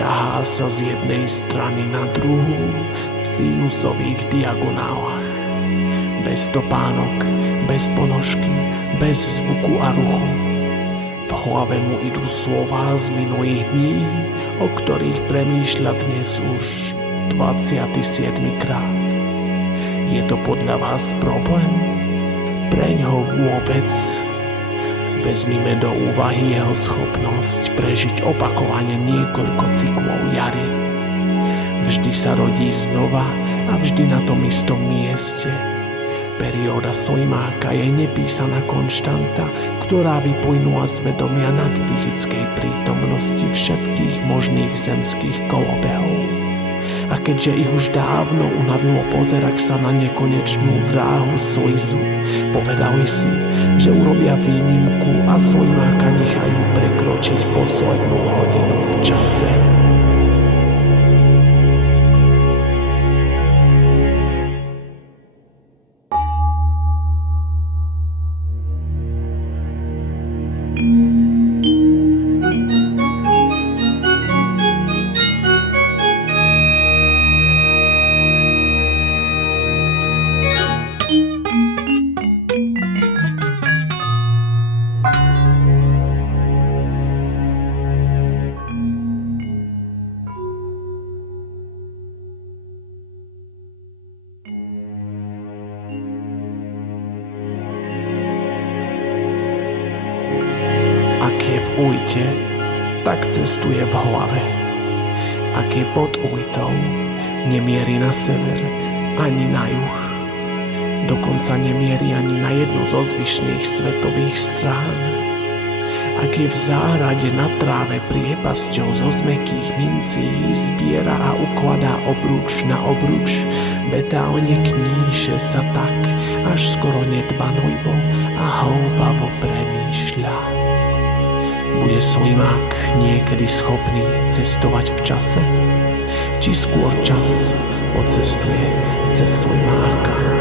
ťahá sa z jednej strany na druhú v sinusových diagonálach. Bez topánok, bez ponožky, bez zvuku a ruchu. V hlave mu idú slová z minulých dní, o ktorých premýšľa dnes už 27. krát. Je to podľa vás problém? Preňho vôbec? Vezmime do úvahy jeho schopnosť prežiť opakovane niekoľko cyklov jary. Vždy sa rodí znova a vždy na tom istom mieste. Perióda sojmáka je nepísaná konštanta, ktorá vyplynula z vedomia nad fyzickej prítomnosti všetkých možných zemských kolobehov. A keďže ich už dávno unavilo pozerať sa na nekonečnú dráhu slizu, povedali si, že urobia výnimku a sojmáka nechajú prekročiť poslednú hodinu v čase. Ak je v ujte, tak cestuje v hlave. Ak je pod ujtou, nemierí na sever ani na juh. Dokonca nemierí ani na jednu zo zvyšných svetových strán. Ak je v záhrade na tráve priepasťou zo zmäkkých mincí, zbiera a ukladá obruč na obruč, betálne kníše sa tak, až skoro nedbanlivo a hĺbavo premýšľa. Bude sojmák niekedy schopný cestovať v čase? Či skôr čas pocestuje cez sojmáka?